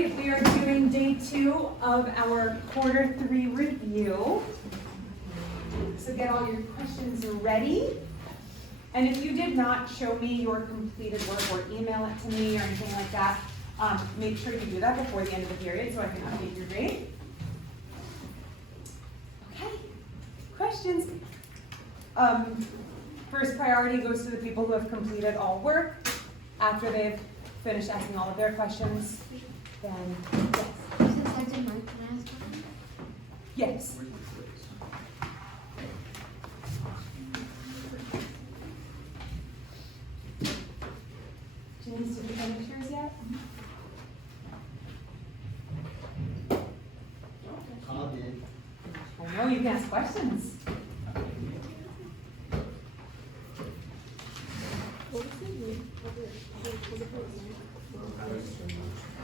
right, we are doing day 2 of our quarter 3 review. So get all your questions ready. And if you did not show me your completed work or email it to me or anything like that, make sure you do that before the end of the period so I can update your grade. Okay, questions? First priority goes to the people who have completed all work. After they've finished asking all of their questions, then yes. Since I did mine, can I ask one? Yes. Janice, did you finish yours yet? I did. I know you can ask questions.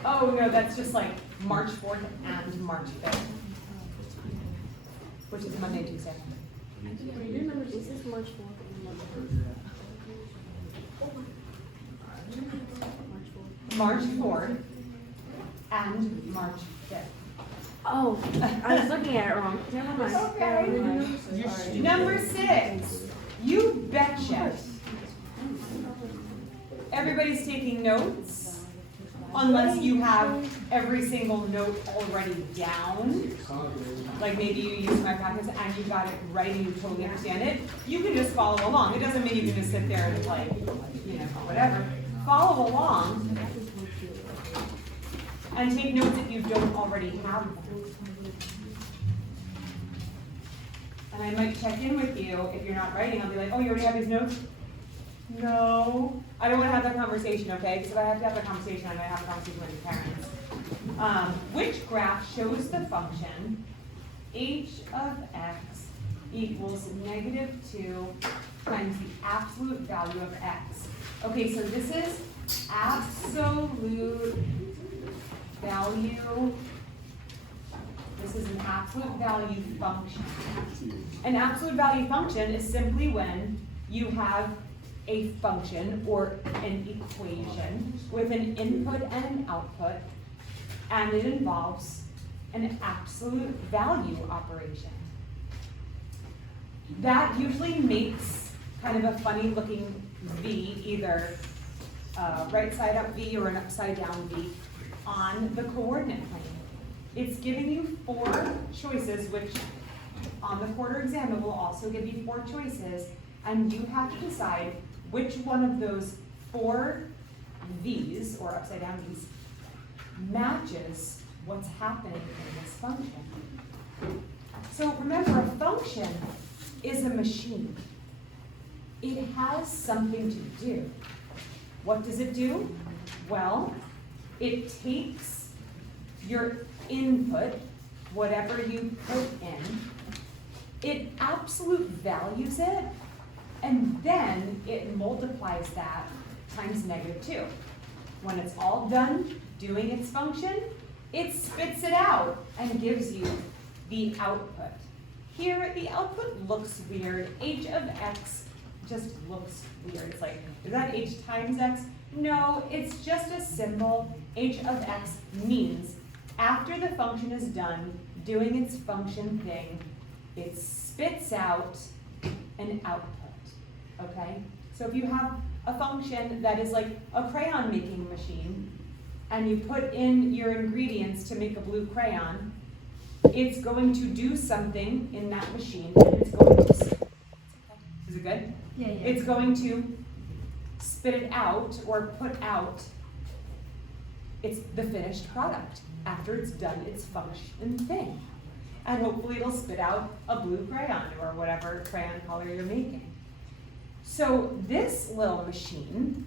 Oh, no, that's just like March 4th and March 5th, which is Monday, Tuesday. This is March 4th and March 4th and March 5th. Oh, I was looking at it wrong. Never mind. Okay. Number 6, you betcha. Everybody's taking notes, unless you have every single note already down. Like maybe you use my practice and you got it right and you totally understand it. You can just follow along. It doesn't mean you can just sit there and like, whatever. Follow along and take notes if you don't already have them. And I might check in with you if you're not writing. I'll be like, oh, you already have these notes? No. I don't want to have that conversation, okay? Because if I have to have that conversation, I'm going to have a conversation with your parents. Which graph shows the function h of x equals -2 times the absolute value of x? Okay, so this is absolute value. This is an absolute value function. An absolute value function is simply when you have a function or an equation with an input and an output, and it involves an absolute value operation. That usually makes kind of a funny looking V, either right side up V or an upside down V on the coordinate plane. It's giving you 4 choices, which on the quarter exam it will also give you 4 choices, and you have to decide which one of those 4 V's, or upside down V's, matches what's happening in this function. So remember, a function is a machine. It has something to do. What does it do? Well, it takes your input, whatever you put in, it absolute values it, and then it multiplies that times -2. When it's all done doing its function, it spits it out and gives you the output. Here, the output looks weird. H of x just looks weird. It's like, is that h times x? No, it's just a symbol. H of x means after the function is done doing its function thing, it spits out an output, okay? So if you have a function that is like a crayon making machine, and you put in your ingredients to make a blue crayon, it's going to do something in that machine, and it's going to, is it good? Yeah. It's going to spit it out or put out it's the finished product after it's done its function thing. And hopefully it'll spit out a blue crayon or whatever crayon color you're making. So this little machine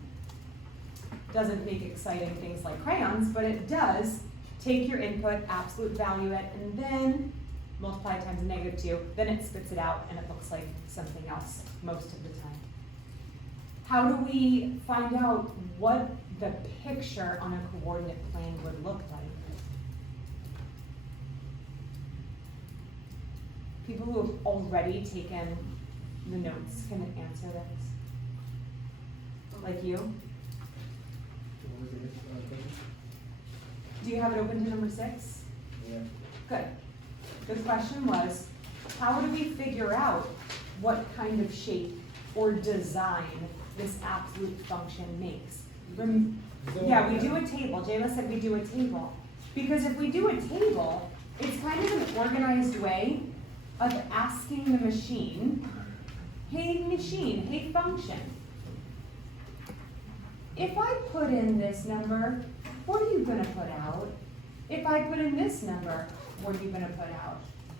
doesn't make exciting things like crayons, but it does take your input, absolute value it, and then multiply it times -2, then it spits it out and it looks like something else most of the time. How do we find out what the picture on a coordinate plane would look like? People who have already taken the notes can answer this. Like you? Do do you have it open to number 6? Yeah. Good. The question was, how do we figure out what kind of shape or design this absolute function makes? Yeah, we do a table. Jayla said we do a table. Because if we do a table, it's kind of an organized way of asking the machine, hey function, if I put in this number, what are you gonna put out? If I put in this number, what are you gonna put out?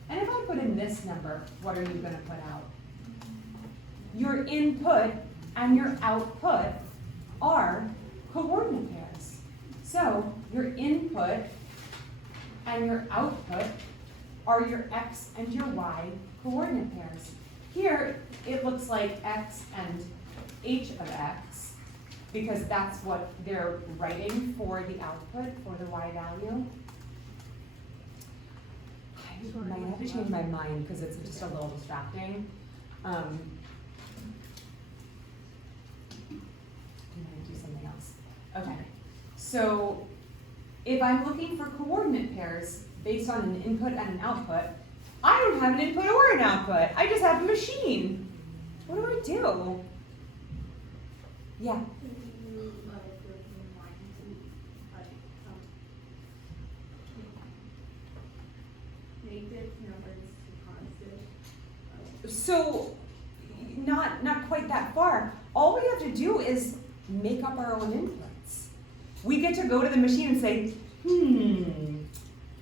And if I put in this number, what are you gonna put out? Your input and your output are coordinate pairs. So your input and your output are your x and your y coordinate pairs. Here, it looks like x and h of x, because that's what they're writing for the output, for the y value. I might have to change my mind because it's just a little distracting. I'm gonna do something else. Okay, so if I'm looking for coordinate pairs based on an input and an output, I don't have an input or an output. I just have a machine. What do I do? Yeah. So, not quite that far. All we have to do is make up our own inputs. We get to go to the machine and say,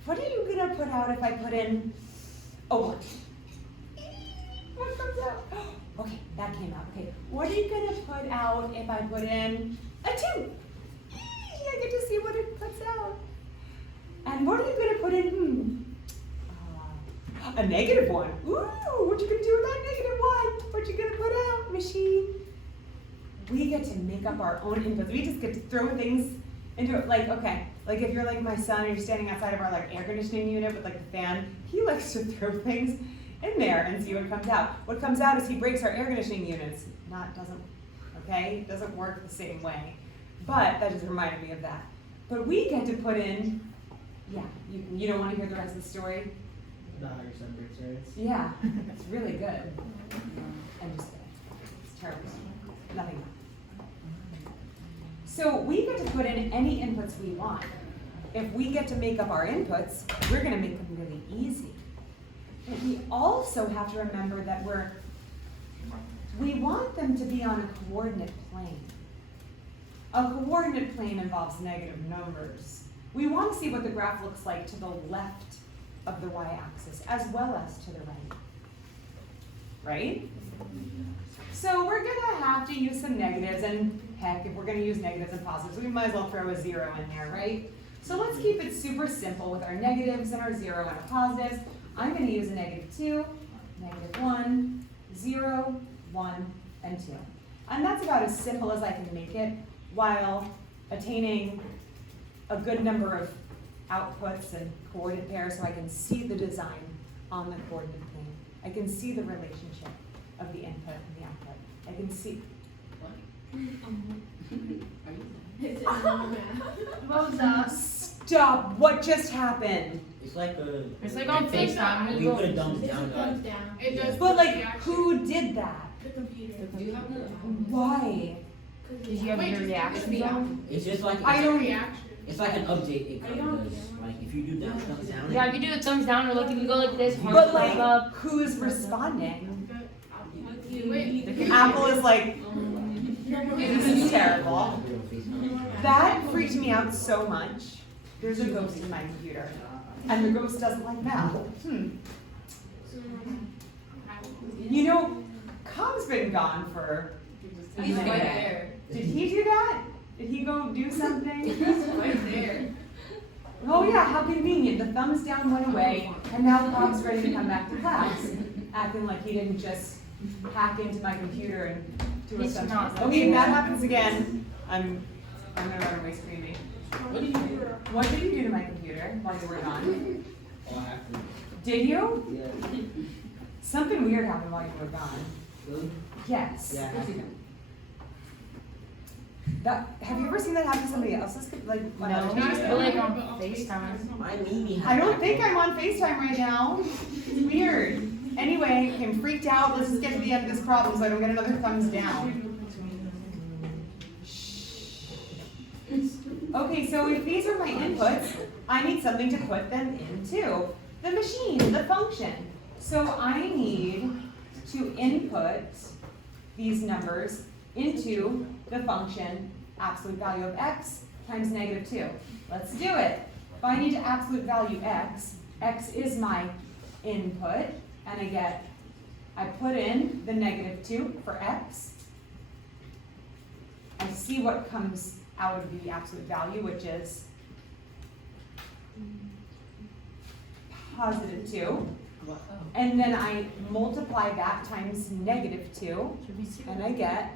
what are you gonna put out if I put in a 1? What comes out? Okay, that came out. Okay, what are you gonna put out if I put in a 2? I get to see what it puts out. And what are you gonna put in? A -1. Ooh, what you gonna do with that -1? What you gonna put out, machine? We get to make up our own inputs. We just get to throw things into it. Like, okay, like if you're like my son and you're standing outside of our like air conditioning unit with like the fan, he likes to throw things in there and see what comes out. What comes out is he breaks our air conditioning units. Doesn't work the same way. But that just reminded me of that. But we get to put in, yeah, you don't want to hear the rest of the story? About how your son breaks rates? Yeah, it's really good. I'm just kidding. It's terrible. Nothing. So we get to put in any inputs we want. If we get to make up our inputs, we're going to make them really easy. But we also have to remember that we want them to be on a coordinate plane. A coordinate plane involves negative numbers. We want to see what the graph looks like to the left of the y-axis as well as to the right. Right? So we're gonna have to use some negatives, and heck, if we're gonna use negatives and positives, we might as well throw a 0 in there, right? So let's keep it super simple with our negatives and our 0 and our positives. I'm gonna use a -2, -1, 0, 1, and 2. And that's about as simple as I can make it while attaining a good number of outputs and coordinate pairs so I can see the design on the coordinate plane. I can see the relationship of the input and the output. I can see. What was that? Stop! What just happened? It's like on FaceTime. We put a thumbs down, guys. It does. But like, who did that? The computer. Why? Did you have your reaction on? It's just like I don't. Reaction. it's like an update. It does. Like if you do that thumbs down. Yeah, if you do the thumbs down or like if you go like this, But like, up. who's responding? Wait. Apple is like, this is terrible. That freaked me out so much. There's a ghost in my computer, and the ghost doesn't like Mal. You know, Cobb's been gone for a He's right minute. there. Did he do that? Did he go do something? He's right there. Oh yeah, how convenient. The thumbs down went away, and now Cobb's ready to come back to class, acting like he didn't just hack into my computer and do a It's something. not. Okay, if that happens again, I'm gonna run away screaming. What did you do to my computer while you were gone? Oh, I have to. Did you? Yeah. Something weird happened while you were gone. Really? Yes. Yeah. I have to. Have you ever seen that happen to somebody else's, like, on other No. teachers? Yeah. We're like on FaceTime. My Mimi I had don't that think one. I'm on FaceTime right now. It's weird. Anyway, I'm freaked out. Let's just get to the end of this problem so I don't get another thumbs down. Okay, so if these are my inputs, I need something to put them into. The machine, the function. So I need to input these numbers into the function absolute value of x times -2. Let's do it. If I need to absolute value x, x is my input, and I put in the -2 for x. I see what comes out of the absolute value, which is +2. And then I multiply that times -2, and I get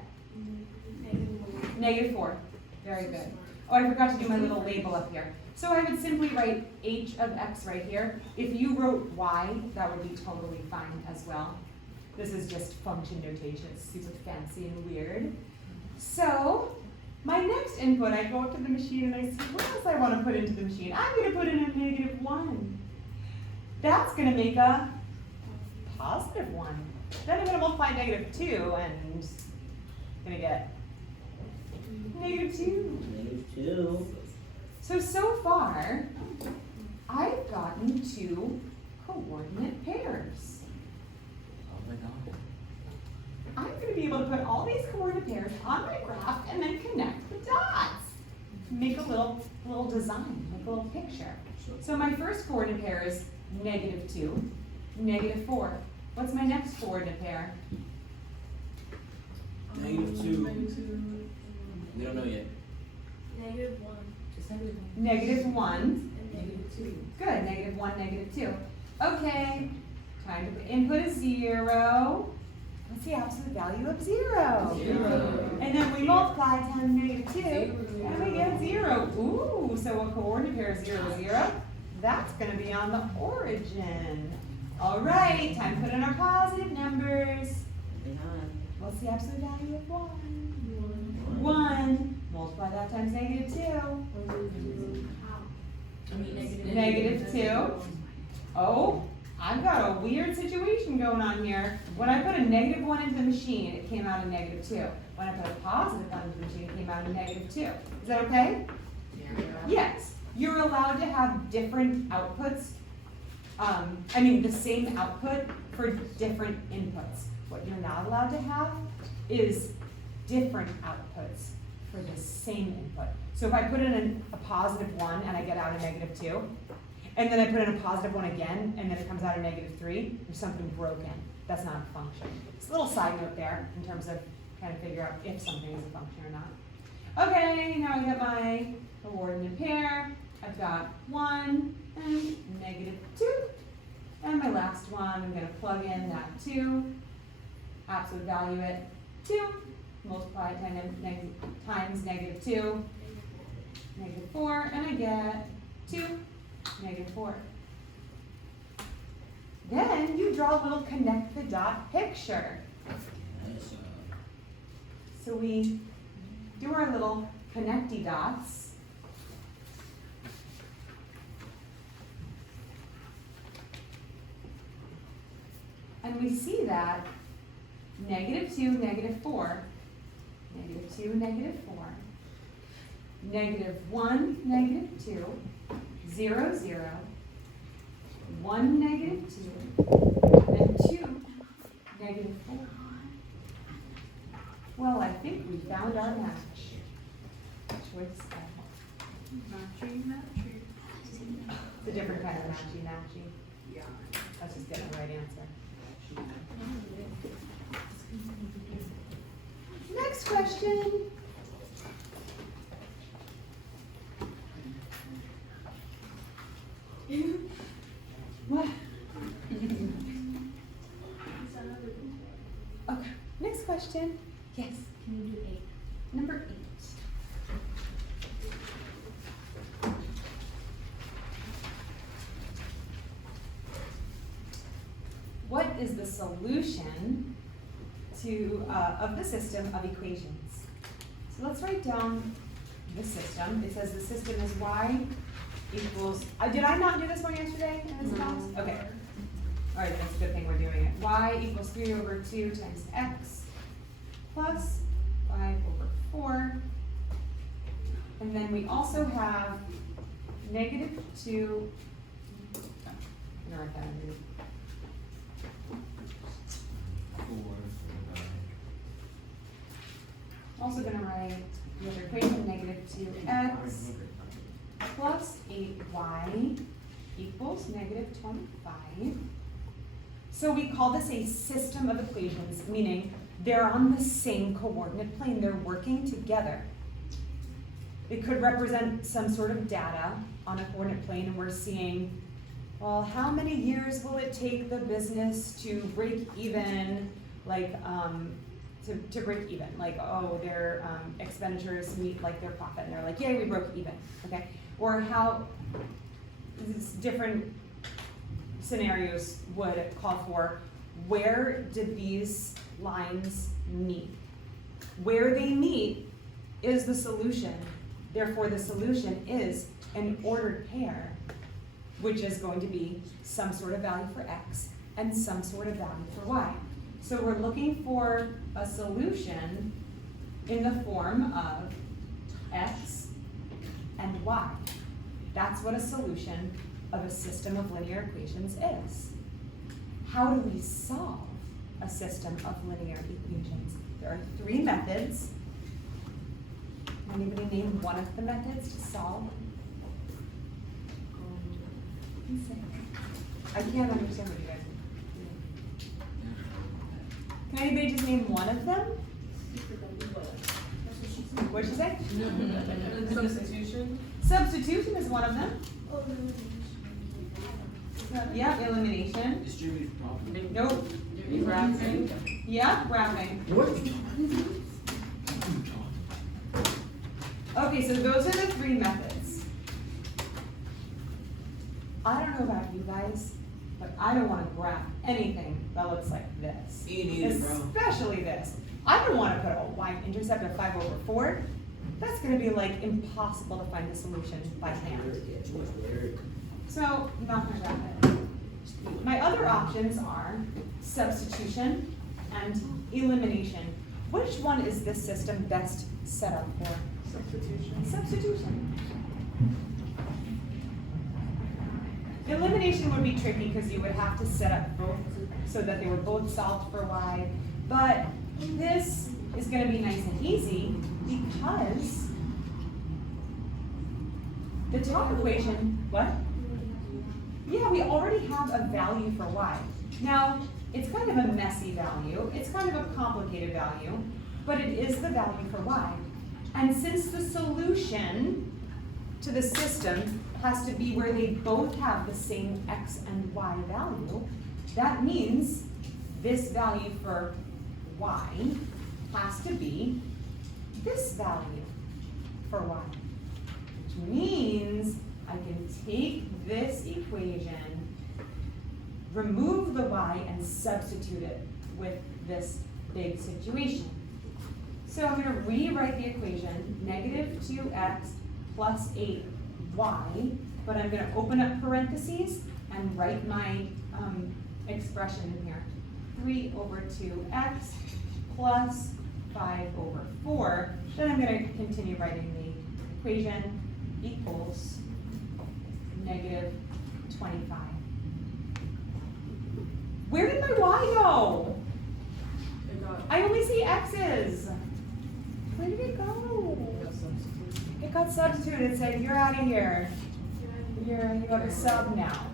-4. Very good. Oh, I forgot to do my little label up here. So I would simply write h of x right here. If you wrote y, that would be totally fine as well. This is just function notation, it's super fancy and weird. So, my next input, I go up to the machine and I see, what else I want to put into the machine? I'm going to put in a -1. That's going to make a +1. Then I'm going to multiply -2 and I'm going to get -2. -2. So far, I've gotten 2 coordinate pairs. Oh my god. I'm going to be able to put all these coordinate pairs on my graph and then connect the dots. Make a little design, make a little picture. So my first coordinate pair is -2, -4. What's my next coordinate pair? -2. We don't know yet. -1. -1. Good, -1, -2. Okay, time to put input is 0. What's the absolute value of 0? 0. And then we multiply times -2, and we get 0. Ooh, so a coordinate pair is 0, 0. That's going to be on the origin. All right, time to put in our positive numbers. Hang on. What's the absolute value of 1? 1. Multiply that times -2. -2. Oh, I've got a weird situation going on here. When I put a -1 into the machine, it came out a -2. When I put a positive 1 into the machine, it came out a -2. Is that okay? Yes. You're allowed to have different outputs. The same output for different inputs. What you're not allowed to have is different outputs for the same input. So if I put in a +1 and I get out a -2, and then I put in a +1 again, and then it comes out a -3, there's something broken. That's not a function. It's a little side note there in terms of trying to figure out if something is a function or not. Okay, now I got my coordinate pair. I've got 1 and -2. And my last one, I'm going to plug in that 2, absolute value it, 2, multiply it times -2, -4, and I get 2, -4. Then you draw a little connect the dot picture. Nice. So we do our little connecty dots. And we see that -2, -4, -2, -4, -1, -2, 0, 0, 1, -2, and 2, -4. Well, I think we found our match. Choice F. It's a different kind of matchy. Yeah. Let's just get the right answer. Next question. What? Okay, next question. Yes. Can you do 8? Number 8. What is the solution to of the system of equations? So So let's write down the system. It says the system is y equals, did I not do this one yesterday in this class? Okay. All right, that's a good thing we're doing it. Y equals 3 over 2 times x plus 5 over 4. And then we also have negative 2. I'm gonna write that underneath. 4. Also gonna write the other equation, negative 2x plus 8y equals negative 25. So we call this a system of equations, meaning they're on the same coordinate plane, they're working together. It could represent some sort of data on a coordinate plane, and we're seeing, well, how many years will it take the business to break even, like, to break even, like, oh, their expenditures meet like their profit, and they're like, yay, we broke even, okay? Or how different scenarios would call for, where did these lines meet? Where they meet is the solution. Therefore, the solution is an ordered pair, which is going to be some sort of value for x and some sort of value for y. So we're looking for a solution in the form of x and y. That's what a solution of a system of linear equations is. How do we solve a system of linear equations? There are 3 methods. Anybody name one of the methods to solve? I can't understand what you guys mean. Can anybody just name one of them? What'd you say? Substitution? Substitution is one of them. Yeah, elimination. Distribute properly. Nope. Graphing? Yeah, graphing. What are you talking Okay, so those are the 3 methods. I don't know about you guys, but I don't want to graph anything that looks like this. Me neither, bro. Especially this. I don't want to put a y-intercept of 5 over 4. That's going to be like impossible to find the solution by hand. Too much work. So, not going to graph it. My other options are substitution and elimination. Which one is this system best set up for? Substitution. Substitution. Elimination would be tricky because you would have to set up both so that they were both solved for y. But this is going to be nice and easy because the top equation, what? Yeah, we already have a value for y. Now, it's kind of a messy value. It's kind of a complicated value, but it is the value for y. And since the solution to the system has to be where they both have the same x and y value, that means this value for y has to be this value for y. Which means I can take this equation, remove the y, and substitute it with this big situation. So I'm going to rewrite the equation, negative 2x plus 8y, but I'm going to open up parentheses and write my expression in here. 3 over 2x plus 5 over 4. Then I'm going to continue writing the equation equals negative 25. Where did my y go? I only see x's. Where did it go? It got substituted. It said, you're out of here. You have a sub now.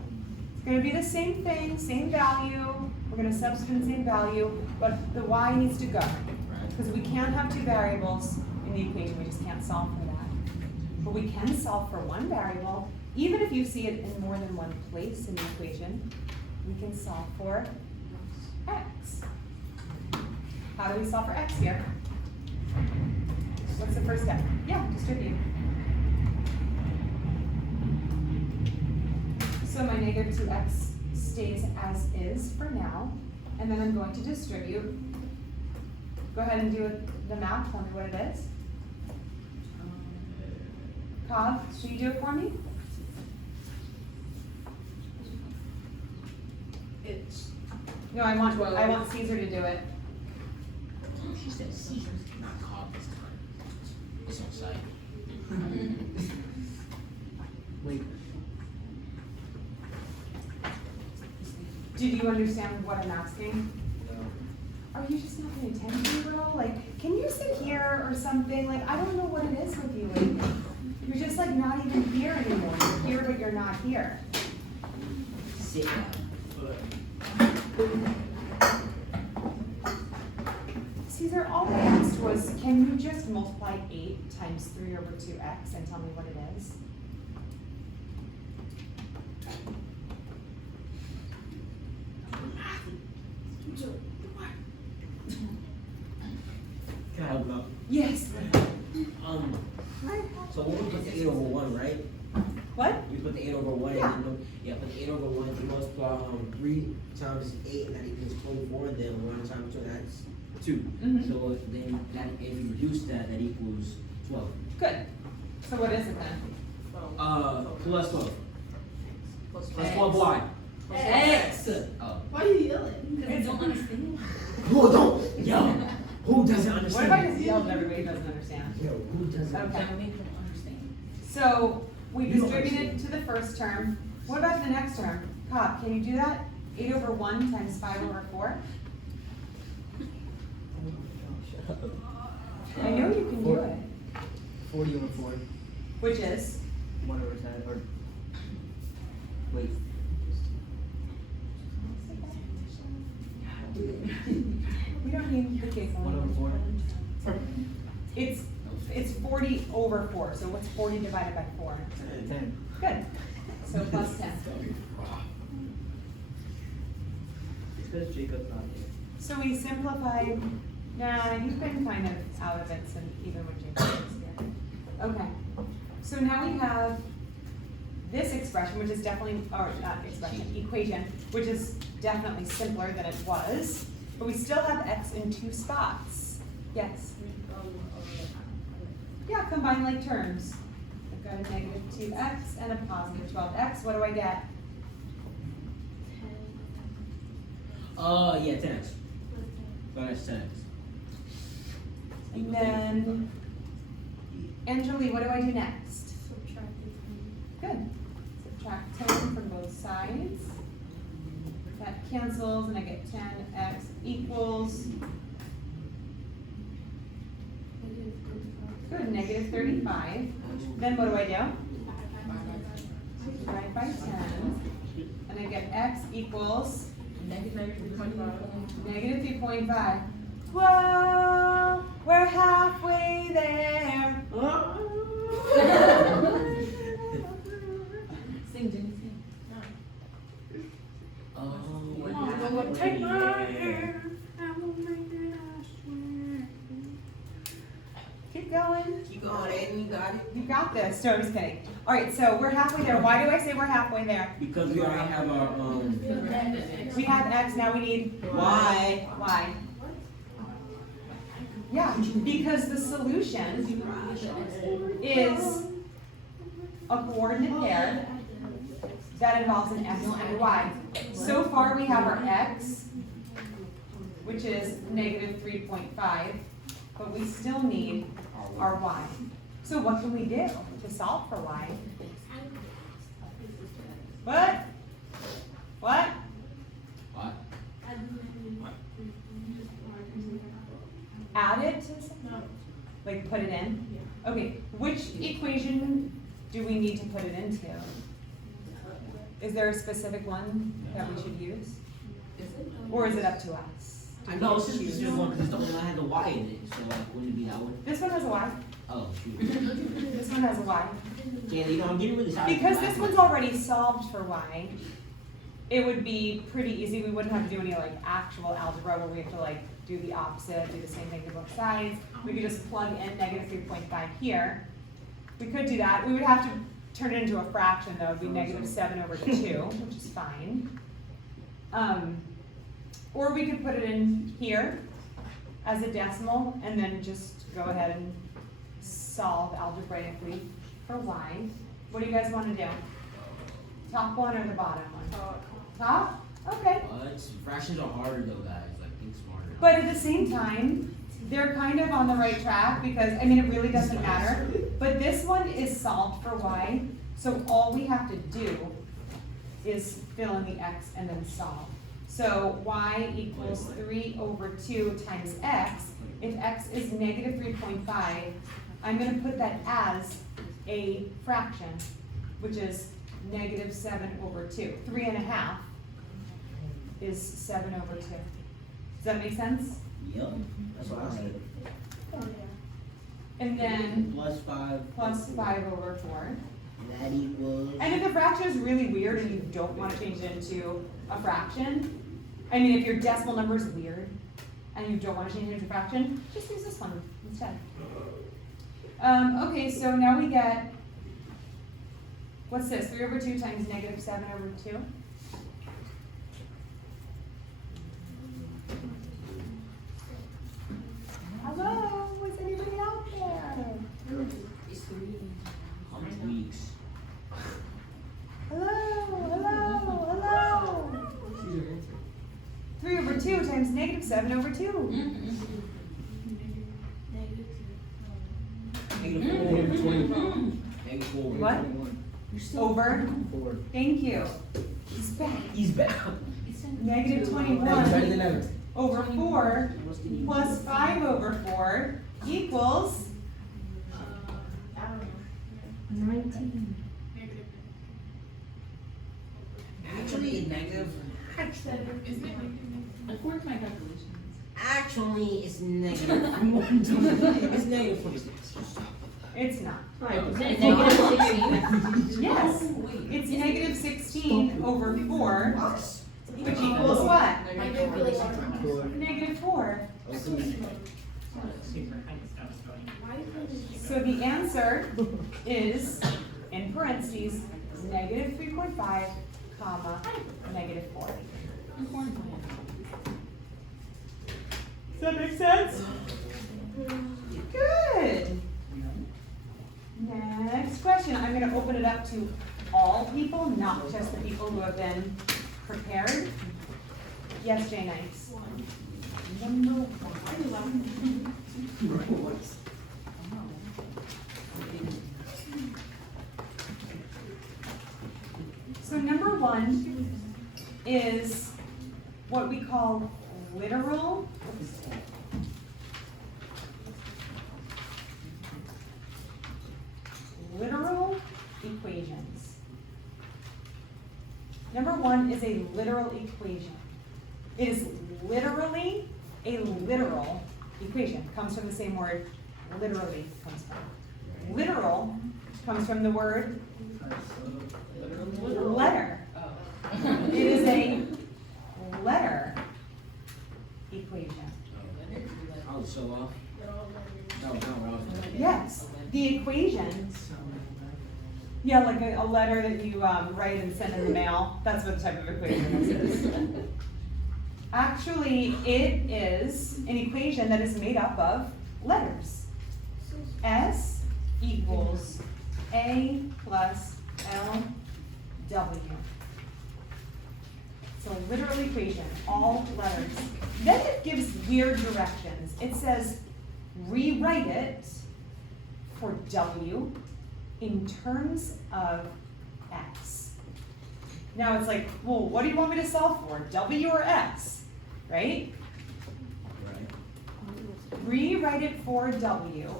It's going to be the same thing, same value. We're going to substitute the same value, but the y needs to go. Because we can't have 2 variables in the equation. We just can't solve for that. But we can solve for one variable. Even if you see it in more than one place in the equation, we can solve for x. How do we solve for x here? What's the first step? Yeah, distribute. So my negative 2x stays as is for now, and then I'm going to distribute. Go ahead and do the math, tell me what it is. Cobb, can you do it for me? It's No, I want 12. Caesar to do it. She said Caesar, not Cobb this time. It's on site. Wait, Did you understand what I'm asking? no. Are you just not paying attention, bro? Like, can you sit here or something? Like, I don't know what it is with you lately. You're just like not even here anymore. You're here, but you're not here. Sit down. Caesar, all I asked was, can you just multiply 8 times 3 over 2x and tell me what it is? Can I help you out? Yes. So when we put the 8 over 1, right? What? We put the 8 over 1 Yeah. and then, put the 8 over 1 and multiply 3 times 8 and that equals 24, and then 1 times 2, that's 2. Mhm. So then that, if we reduce that, that equals 12. Good. So what is it then? Plus 12. plus Plus X. 12y. X. Oh. Why are you yelling? Because I don't understand. Who don't? Yo, who doesn't What understand? if I just yelled and everybody doesn't understand? Yo, who doesn't? Okay. That would make them understand. So we You don't distributed to the first term. What about the next term? Cobb, can you do that? 8 over 1 times 5 over 4? I know you can do it. 40 over 4, Which is? 1 over 7, or, wait. We don't need the case 1 over 4? It's 40 over 4, so what's 40 divided by 4? 10. Good. So plus 10. It's because Jacob's not here. So we simplified, nah, you've been kind of out of it since even when Jacob was here. Okay, so now we have this expression, which is definitely, or not expression, equation, which is definitely simpler than it was, but we still have x in 2 spots. Yes? Yeah, combine like terms. I've got a negative 2x and a positive 12x. What do I get? Yeah, 10x. So that's 10x. And then, Anjali, what do I do next? Good. Subtract 10 from both sides. That cancels and I get 10x equals, good, negative 35. Then what do I do? Divide by 10. And I get x equals Negative 3.5. negative 3.5. Whoa, we're halfway there. Sing, Jenny, sing. Oh, Take my yeah. hand, I will make it, I swear. Keep going. Keep going, Aiden, you got it. You got this. No, I'm just kidding. All right, so we're halfway there. Why do I say we're halfway there? Because we already have our, We have x, now we need y. y. Yeah, because the solution is a coordinate pair that involves an x and a y. So far, we have our x, which is negative 3.5, but we still need our y. So what can we do to solve for y? What? What? What? Add it to something? Like put it in? Okay, which equation do we need to put it into? Is there a specific one that we should use? Or is it up to us? I know, it's just this one, because the only one had the y in it, so like, wouldn't it be that one? This one has a y. Oh, shoot. This one has a y. Yeah, you know, I'm getting really sorry. Because this one's already solved for y, it would be pretty easy. We wouldn't have to do any like actual algebra where we have to like do the opposite, do the same thing to both sides. We could just plug in negative 3.5 here. We could do that. We would have to turn it into a fraction though. It would be negative 7 over 2, which is fine. Or we could put it in here as a decimal and then just go ahead and solve algebraically for y. What do you guys wanna do? Top one or the bottom one? Top? Okay. Fractions are harder though, guys, like think smarter. But at the same time, they're kind of on the right track because, I mean, it really doesn't matter. But this one is solved for y, so all we have to do is fill in the x and then solve. So y equals 3/2 times x. If x is negative 3.5, I'm gonna put that as a fraction, which is negative 7/2. 3.5 is 7/2. Does that make sense? Yep, that's what I said. And then Plus 5. plus 5/4. And that equals. And if the fraction is really weird and you don't want to change it into a fraction, I mean, if your decimal number is weird and you don't want to change it into a fraction, just use this one instead. Okay, so now we get, what's this? 3/2 times negative 7/2? Hello, is anybody out there? I'm weeks. Hello. 3/2 times negative 7/2. Negative 4. Negative 4. What? Over. 4. Thank you. He's back. He's back. Negative Better 21 than ever. over 4 plus 5/4 equals, I don't know. 19. Actually, negative. According to my calculations. Actually, it's negative. It's negative 26. it's not. Negative 16. Yes, it's negative 16 over 4, which equals what? Negative 4. So the answer is, in parentheses, negative 3.5, comma, negative 4. Does that make sense? Good. Next question. I'm going to open it up to all people, not just the people who have been prepared. Yes, Jay Knights. Number 1. So number 1 is what we call literal equations. Number 1 is a literal equation. It is literally a literal equation. Comes from the same word literally comes from. Literal comes from the word letter. It is a letter equation. I'll show off. No. Yes, the equation. Yeah, like a letter that you write and send in the mail. That's what type of equation this is. Actually, it is an equation that is made up of letters. S equals A plus L W. So literal equation, all letters. Then it gives weird directions. It says rewrite it for W in terms of X. Now it's like, well, what do you want me to solve for? W or X, right? Right. Rewrite it for W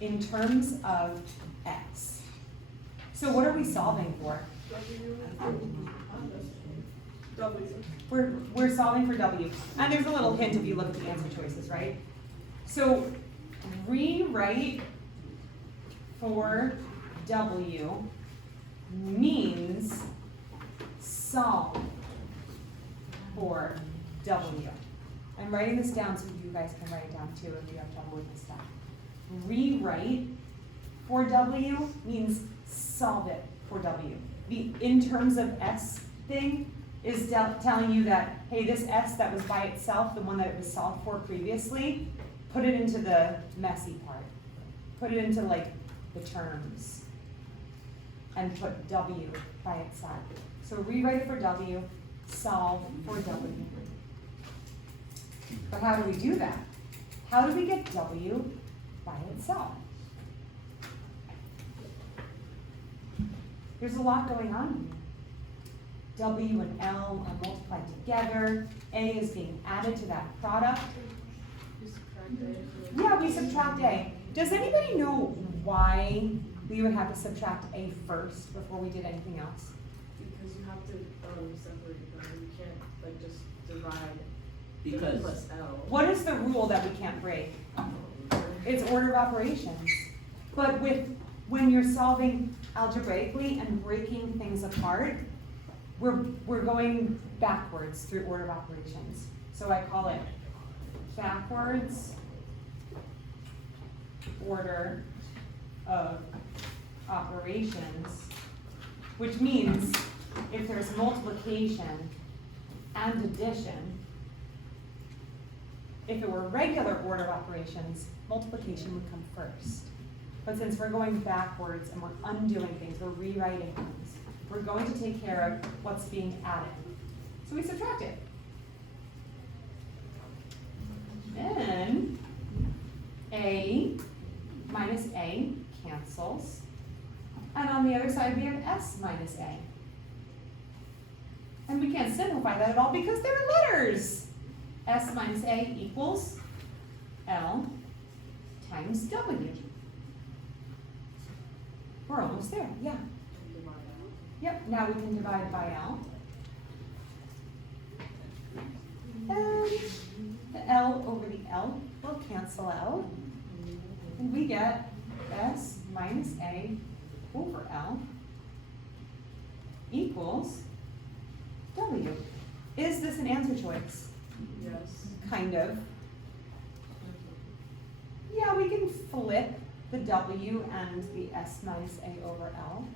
in terms of X. So what are we solving for? We're solving for W. And there's a little hint if you look at the answer choices, right? So rewrite for W means solve for W. I'm writing this down so you guys can write it down too if you have trouble with this stuff. Rewrite for W means solve it for W. The in terms of S thing is telling you that, hey, this S that was by itself, the one that it was solved for previously, put it into the messy part. Put it into like the terms and put W by its side. So rewrite it for W, solve for W. But how do we do that? How do we get W by itself? There's a lot going on here. W and L are multiplied together. A is being added to that product. You subtract A. Yeah, we subtract A. Does anybody know why we would have to subtract A first before we did anything else? Because you have to, separate them, you can't, like, just divide A Because plus L. What is the rule that we can't break? It's order of operations. But when you're solving algebraically and breaking things apart, we're going backwards through order of operations. So I call it backwards order of operations, which means if there's multiplication and addition, if it were regular order of operations, multiplication would come first. But since we're going backwards and we're undoing things, we're rewriting things, we're going to take care of what's being added. So we subtract it. Then A minus A cancels. And on the other side, we have S minus A. And we can't simplify that at all because they're letters. S minus A equals L times W. We're almost there, yeah. Divide L. Yep, now we can divide by L. And the L over the L will cancel out. And we get S minus A over L equals W. Is this an answer choice? Yes. Kind of. Yeah, we can flip the W and the S minus A over L.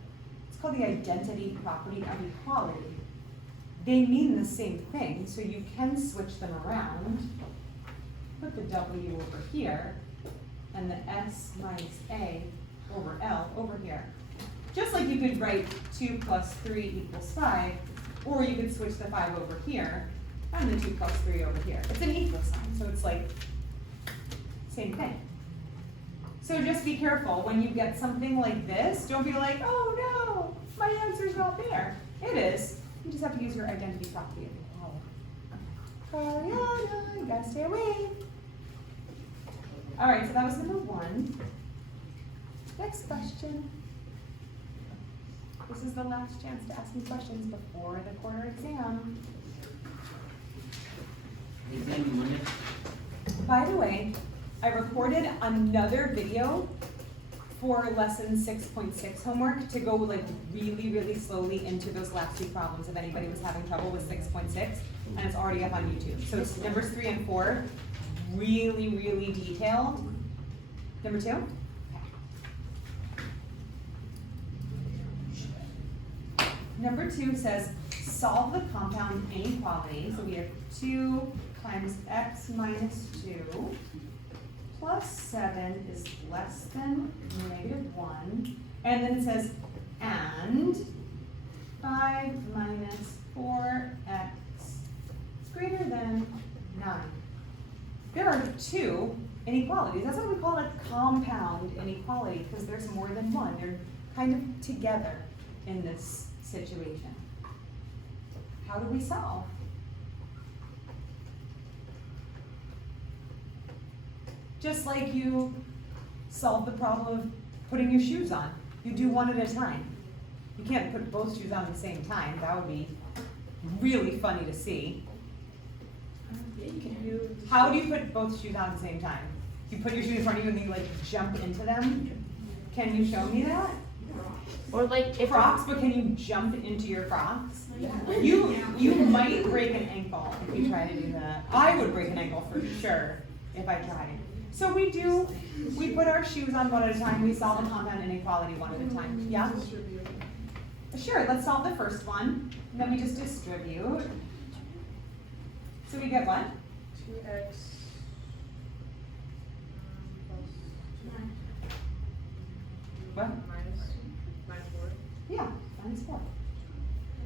It's called the identity property of equality. They mean the same thing, so you can switch them around. Put the W over here, and the S minus A over L over here. Just like you could write 2 plus 3 equals 5, or you could switch the 5 over here, and the 2 plus 3 over here. It's an equal sign, so it's like, same thing. So just be careful, when you get something like this, don't be like, oh no, my answer's not there. It is, you just have to use your identity property of equality. Ariana, you gotta stay away. All right, so that was number 1. Next question. This is the last chance to ask me questions before the quarter exam. exam Monday. By the way, I recorded another video for lesson 6.6 homework to go like really, really slowly into those last 2 problems if anybody was having trouble with 6.6, and it's already up on YouTube. So it's numbers 3 and 4, really, really detailed. Number 2? Number 2 says, solve the compound inequality. So we have 2 times x minus 2 plus 7 is less than -1. And then it says, and 5 minus 4x is greater than 9. There are 2 inequalities. That's why we call it compound inequality, because there's more than one. They're kind of together in this situation. How do we solve? Just like you solve the problem of putting your shoes on. You do one at a time. You can't put both shoes on at the same time. That would be really funny to see. How do you put both shoes on at the same time? You put your shoes in front of you and then you like jump into them? Can you show me that? Or like if Crocs, but can you jump into your Crocs? You might break an ankle if you try to do that. I would break an ankle for sure if I tried. So we put our shoes on one at a time, we solve a compound inequality one at a time. Yeah? Distribute. Sure, let's solve the first one, and then we just distribute. So we get what? 2x plus What? minus 4. Yeah, minus 4.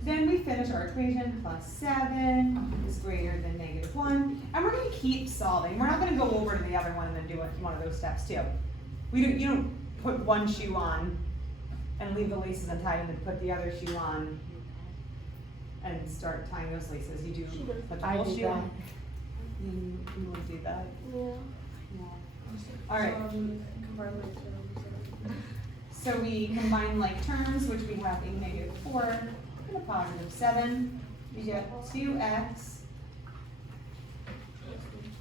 Then we finish our equation, plus 7 is greater than negative 1. And we're going to keep solving. We're not going to go over to the other one and then do one of those steps too. You don't put one shoe on and leave the laces untied and then put the other shoe on and start tying those laces. You do put the I whole do shoe that. on. You will do that. Yeah. All right. Combine like terms. So we combine like terms, which we have a negative 4 and a positive 7. We get 2x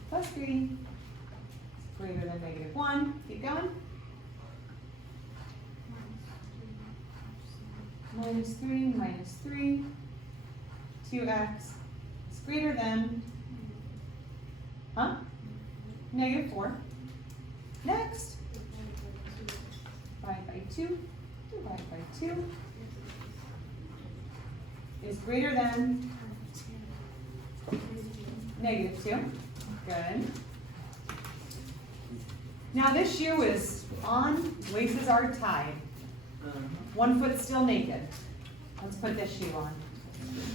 plus 3 is greater than negative 1. Keep going. Minus 3, 2x is greater than, negative 4. Next, divide by 2 is greater than negative 2. Good. Now this shoe is on, laces are tied. One foot's still naked. Let's put this shoe on.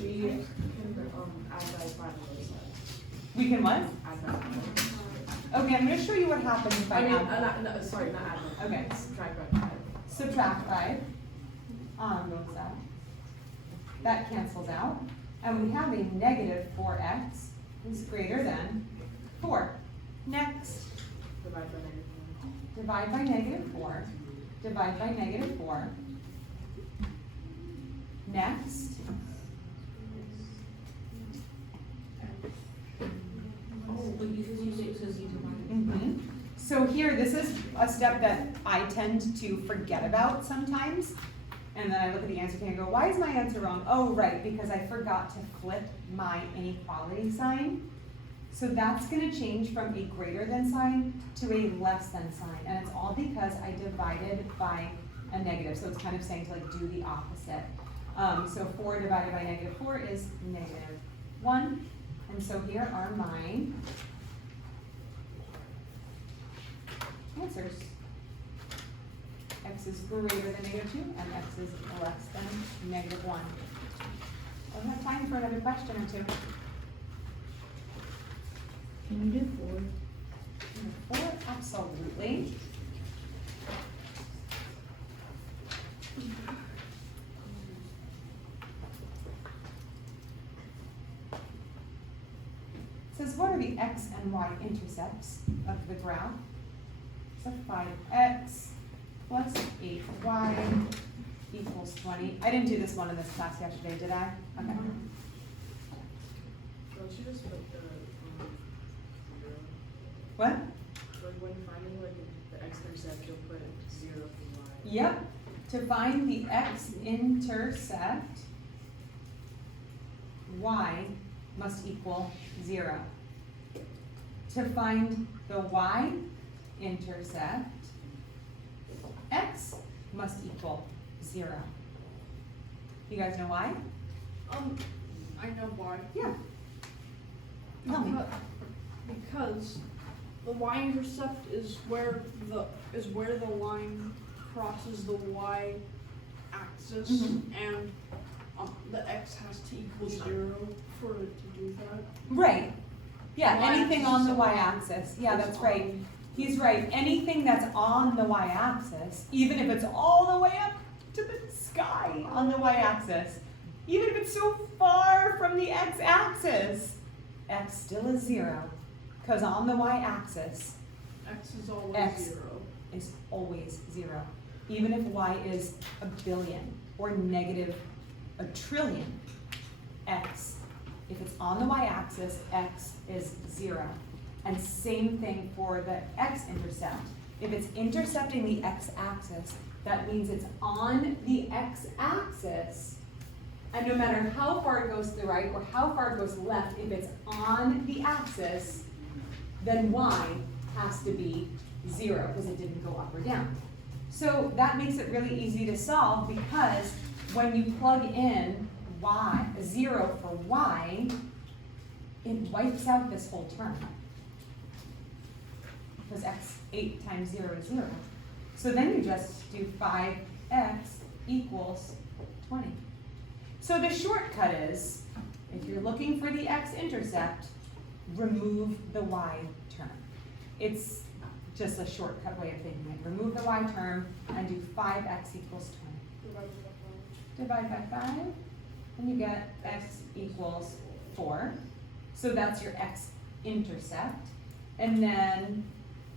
We can add by 5 on both sides. We can what? Add by 5. Okay, I'm gonna show you what happens if I add. no, sorry, not add by 5. Okay. Subtract by 5. Subtract 5 on both sides. That cancels out. And we have a negative 4x is greater than 4. Next, Divide by negative 1. divide by negative 4. Divide by negative 4. Next, Oh, but you say it says you divide. So here, this is a step that I tend to forget about sometimes. And then I look at the answer key and go, why is my answer wrong? Oh, right, because I forgot to flip my inequality sign. So that's gonna change from a greater than sign to a less than sign. And it's all because I divided by a negative. So it's kind of saying to like do the opposite. So 4 divided by negative 4 is negative 1. And so here are my answers. X is greater than negative 2 and x is less than negative 1. I have time for another question or two. Can you do 4? 4, absolutely. It says, what are the x and y intercepts of the graph? So 5x plus 8y equals 20. I didn't do this one in this class yesterday, did I? Okay. Don't you just put the 0? What? Like when finding like the x-intercept, you'll put 0 for y. Yep. To find the x-intercept, y must equal 0. To find the y-intercept, x must equal 0. You guys know why? I know why. Yeah. Tell me. Because the y-intercept is where the line crosses the y-axis, Mhm. and the x has to equal 0 for it to do that. Right. Yeah, Y-axis anything on the is y-axis. Yeah, is that's right. on- He's right. Anything that's on the y-axis, even if it's all the way up to the sky on the y-axis, even if it's so far from the x-axis, x still is 0. Because on the y-axis X is always X. 0. is always 0. Even if y is a billion or negative a trillion, x, if it's on the y-axis, x is 0. And same thing for the x-intercept. If it's intercepting the x-axis, that means it's on the x-axis. And no matter how far it goes to the right or how far it goes left, if it's on the axis, then y has to be 0 because it didn't go up or down. So that makes it really easy to solve because when you plug in y, 0 for y, it wipes out this whole term. Because 8 times 0 is 0. So then you just do 5x equals 20. So the shortcut is, if you're looking for the x-intercept, remove the y term. It's just a shortcut way of thinking it. Remove the y term and do 5x equals 20. Divide by 5, and you get x equals 4. So that's your x-intercept. And then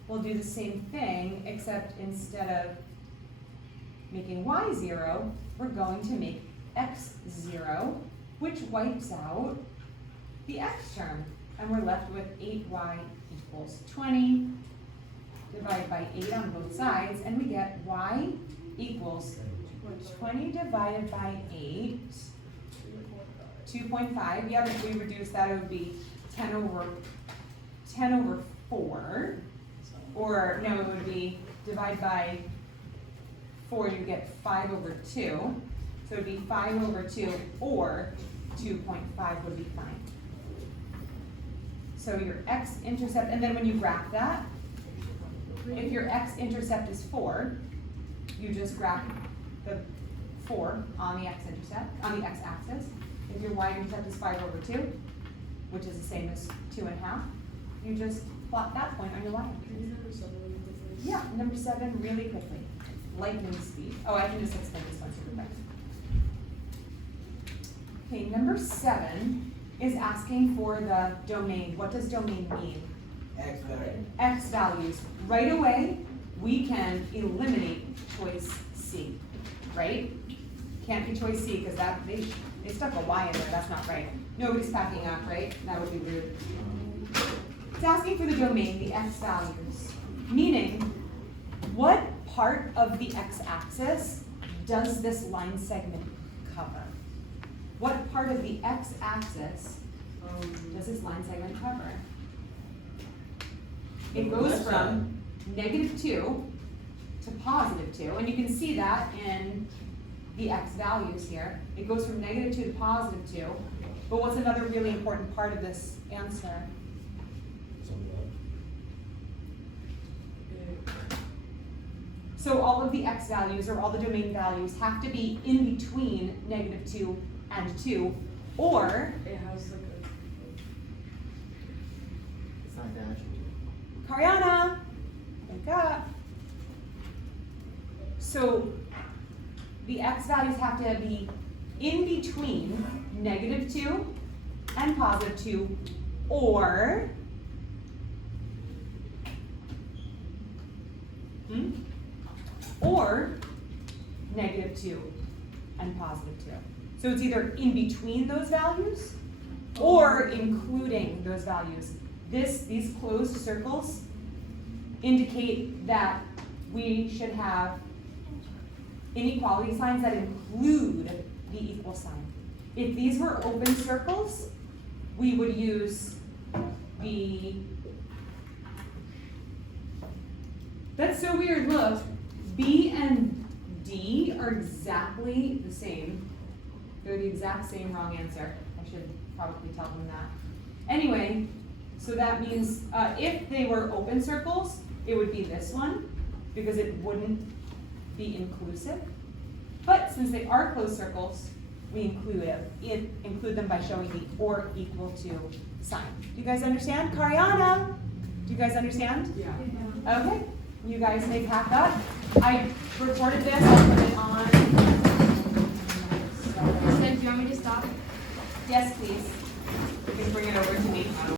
we'll do the same thing, except instead of making y 0, we're going to make x 0, which wipes out the x term. And we're left with 8y equals 20. Divide by 8 on both sides, and we get y equals 20 divided by 8, 2.5. Yeah, if we reduce that, it would be 10 over 4. Or, no, it would be divide by 4, you get 5 over 2. So it would be 5 over 2, or 2.5 would be fine. So your x-intercept, and then when you graph that, if your x-intercept is 4, you just graph the 4 on the x-intercept, on the x-axis. If your y-intercept is 5 over 2, which is the same as 2.5, you just plot that point on your y-axis. Yeah, number 7 really quickly. Lightning speed. Oh, I can just explain this one super quick. Okay, number 7 is asking for the domain. What does domain mean? X value. X values. Right away, we can eliminate choice C, right? Can't be choice C because that they stuck a Y in there. That's not right. Nobody's packing up, right? That would be rude. It's asking for the domain, the X values, meaning what part of the x-axis does this line segment cover? What part of the x-axis does this line segment cover? It goes from -2 to +2, and you can see that in the x values here. It goes from -2 to +2, but what's another really important part of this answer? So all of the x values, or all the domain values, have to be in between -2 and 2, or It has like a. It's not dash. Kariana, wake up. So the x values have to be in between -2 and +2, or or -2 and +2. So it's either in between those values or including those values. These closed circles indicate that we should have inequality signs that include the equal sign. If these were open circles, we would use the, that's so weird, look, B and D are exactly the same. They're the exact same wrong answer. I should probably tell them that. Anyway, so that means if they were open circles, it would be this one, because it wouldn't be inclusive. But since they are closed circles, we include them by showing the or equal to sign. Do you guys understand? Kariana, do you guys understand? Yeah. Okay, you guys may pack up. I recorded this, I'll put it on. So, do you want me to stop? Yes, please. You can bring it over to me.